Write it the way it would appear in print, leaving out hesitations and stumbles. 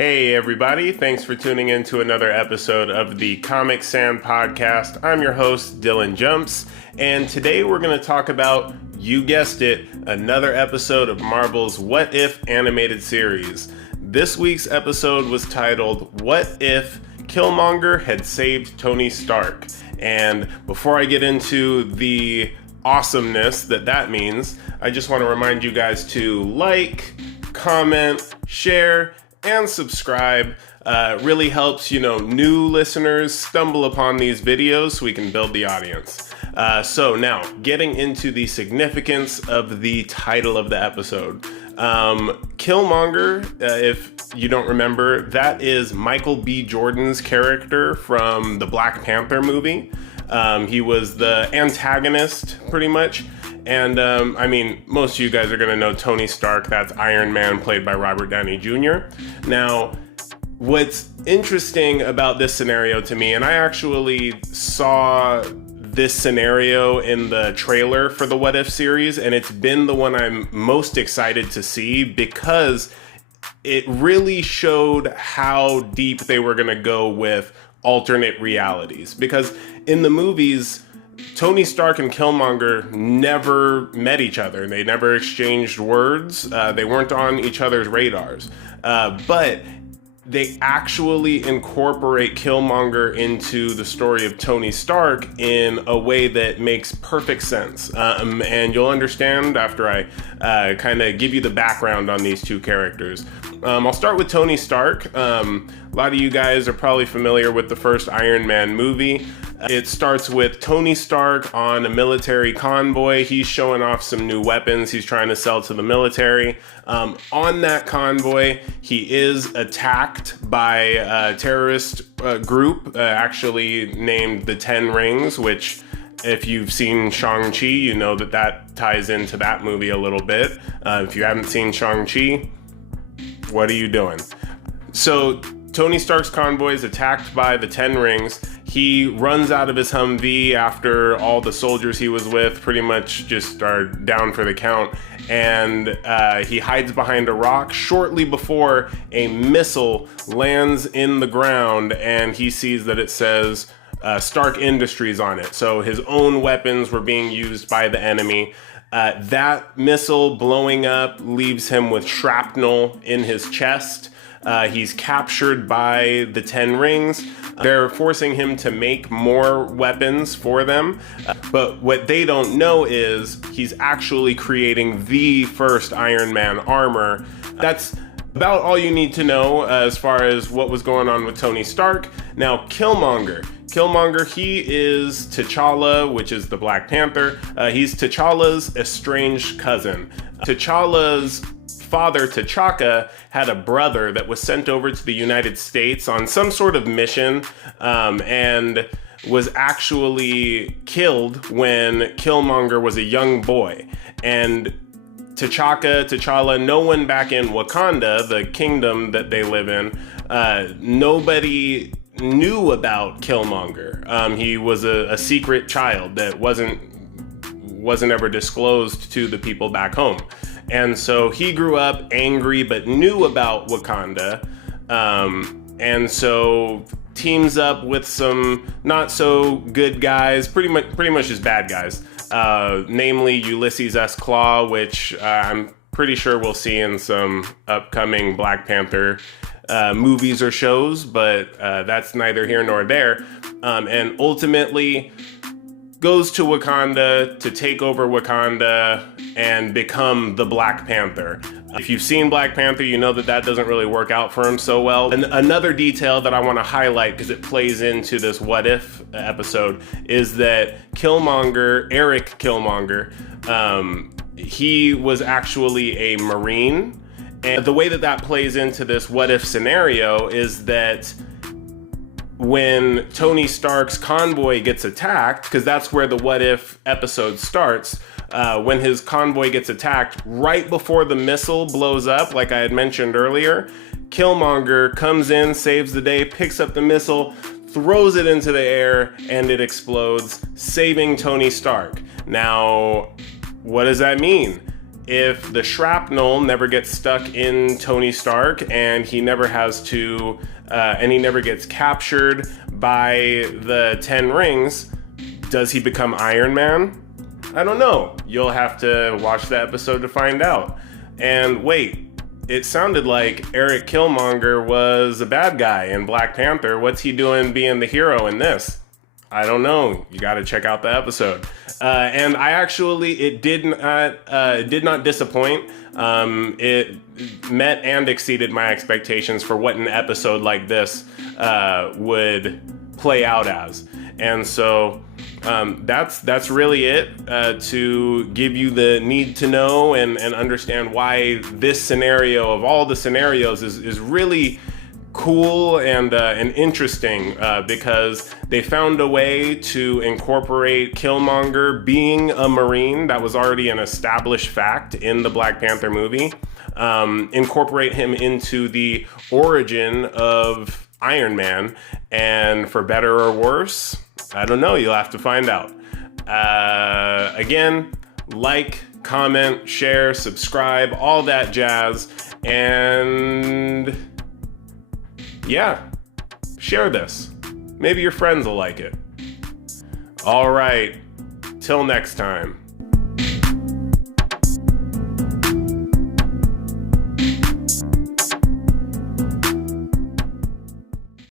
Hey everybody, thanks for tuning in to another episode of the Comic Sand Podcast. I'm your host, Dylan Jumps, and today we're going to talk about, you guessed it, another episode of Marvel's What If animated series. This week's episode was titled, What If Killmonger Had Saved Tony Stark? And before I get into the awesomeness that means, I just want to remind you guys to like, comment, share, and subscribe. Really helps, new listeners stumble upon these videos so we can build the audience. So now, getting into the significance of the title of the episode. Killmonger, if you don't remember, that is Michael B. Jordan's character from the Black Panther movie. He was the antagonist, pretty much. And, most of you guys are going to know Tony Stark. That's Iron Man, played by Robert Downey Jr. Now, what's interesting about this scenario to me, and I actually saw this scenario in the trailer for the What If series, and it's been the one I'm most excited to see because it really showed how deep they were going to go with alternate realities. Because in the movies, Tony Stark and Killmonger never met each other. They never exchanged words. They weren't on each other's radars. But they actually incorporate Killmonger into the story of Tony Stark in a way that makes perfect sense. And you'll understand after I kind of give you the background on these two characters. I'll start with Tony Stark. A lot of you guys are probably familiar with the first Iron Man movie. It starts with Tony Stark on a military convoy. He's showing off some new weapons he's trying to sell to the military. On that convoy, he is attacked by a terrorist group, actually named the Ten Rings, which, if you've seen Shang-Chi, you know that ties into that movie a little bit. If you haven't seen Shang-Chi, what are you doing? So Tony Stark's convoy is attacked by the Ten Rings. He runs out of his Humvee after all the soldiers he was with pretty much just are down for the count. And he hides behind a rock shortly before a missile lands in the ground, and he sees that it says Stark Industries on it. So his own weapons were being used by the enemy. That missile blowing up leaves him with shrapnel in his chest. He's captured by the Ten Rings. They're forcing him to make more weapons for them. But what they don't know is he's actually creating the first Iron Man armor. That's about all you need to know as far as what was going on with Tony Stark. Now, Killmonger, he is T'Challa, which is the Black Panther. He's T'Challa's estranged cousin. T'Challa's father, T'Chaka, had a brother that was sent over to the United States on some sort of mission, and was actually killed when Killmonger was a young boy. And T'Challa, no one back in Wakanda, the kingdom that they live in, nobody knew about Killmonger. He was a secret child that wasn't ever disclosed to the people back home. And so he grew up angry but knew about Wakanda, and so teams up with some not so good guys, pretty much just bad guys, namely Ulysses S. Claw, which I'm pretty sure we'll see in some upcoming Black Panther movies or shows, but that's neither here nor there. And ultimately goes to Wakanda to take over Wakanda and become the Black Panther. If you've seen Black Panther, you know that doesn't really work out for him so well. And another detail that I want to highlight, because it plays into this What If episode, is that Eric Killmonger, he was actually a Marine. And the way that plays into this What If scenario is that when Tony Stark's convoy gets attacked, because that's where the What If episode starts, when his convoy gets attacked, right before the missile blows up, like I had mentioned earlier, Killmonger comes in, saves the day, picks up the missile, throws it into the air, and it explodes, saving Tony Stark. Now, what does that mean? if the shrapnel never gets stuck in Tony Stark and he never has to, and he never gets captured by the 10 rings, does he become Iron Man? I don't know. You'll have to watch the episode to find out. And wait, it sounded like Eric Killmonger was a bad guy in Black Panther. What's he doing being the hero in this? I don't know. You got to check out the episode. And I actually, it did not disappoint. It met and exceeded my expectations for what an episode like this would play out as. And so that's really it, to give you the need to know and understand why this scenario of all the scenarios is really cool and interesting, because they found a way to incorporate Killmonger being a Marine. That was already an established fact in the Black Panther movie. Incorporate him into the origin of Iron Man, and for better or worse, I don't know, you'll have to find out. Again, like, comment, share, subscribe, all that jazz, and yeah, share this. Maybe your friends will like it. All right, till next time.